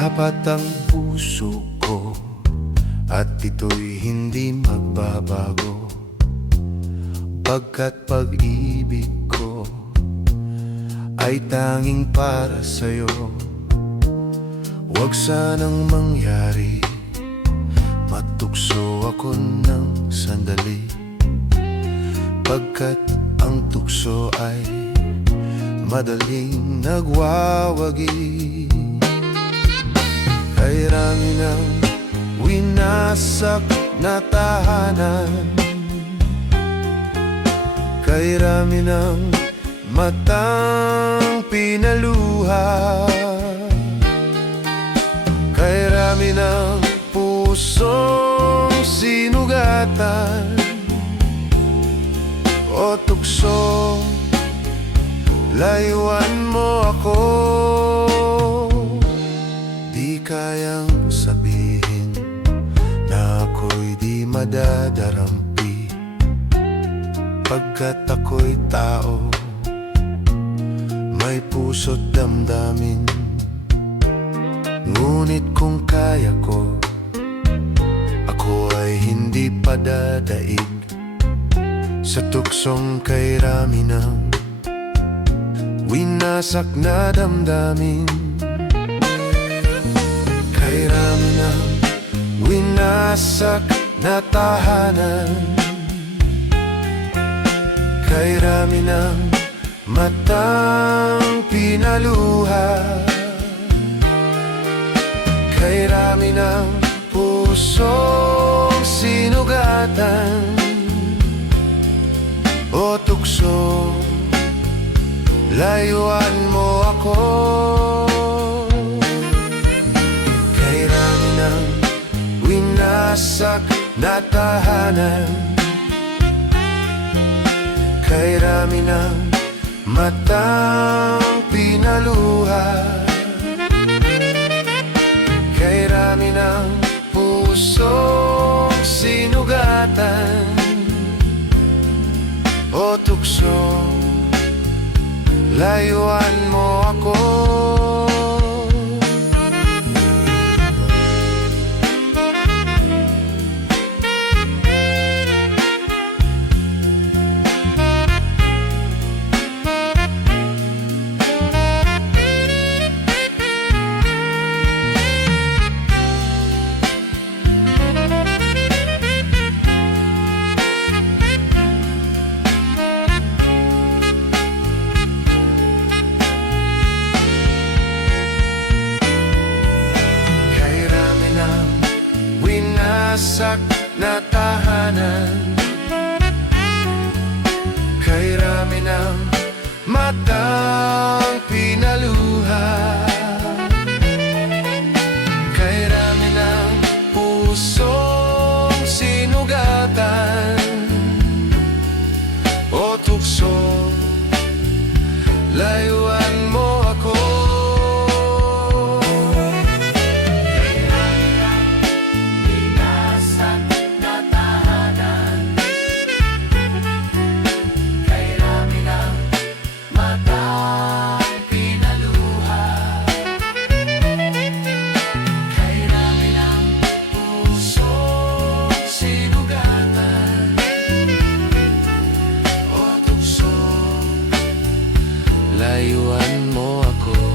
Tapat ang puso ko at ito'y hindi magbabago, pagkat pag-ibig ko ay tanging para sa'yo. Huwag sanang mangyari matukso ako ng sandali, pagkat ang tukso ay madaling nagwawagi. Kay rami ng winasak na tahanan, kay rami ng matang pinaluha, kay rami ng pusong sinugatan o tukso, layuan mo ako. Di kayang sabihin na ako'y di madadarampi, pagkat ako'y tao, may puso't damdamin. Ngunit kung kaya ko, ako ay hindi padadaig sa tuksong kay rami ng winasak na damdamin. Kay rami ng winasak na tahanan, kay rami ng matang pinaluha, kay rami ng pusong sinugatan o tukso, layuan mo ako. Kay rami ng winasak na tahanan, kay rami ng matang pinaluha, kay rami ng pusong sinugatan o tukso, layuan mo ako. Winasak na tahanan, kay rami ng matang pinaluha, kay rami ng pusong sinugatan o tukso, layuan mo ako. Layuan mo ako.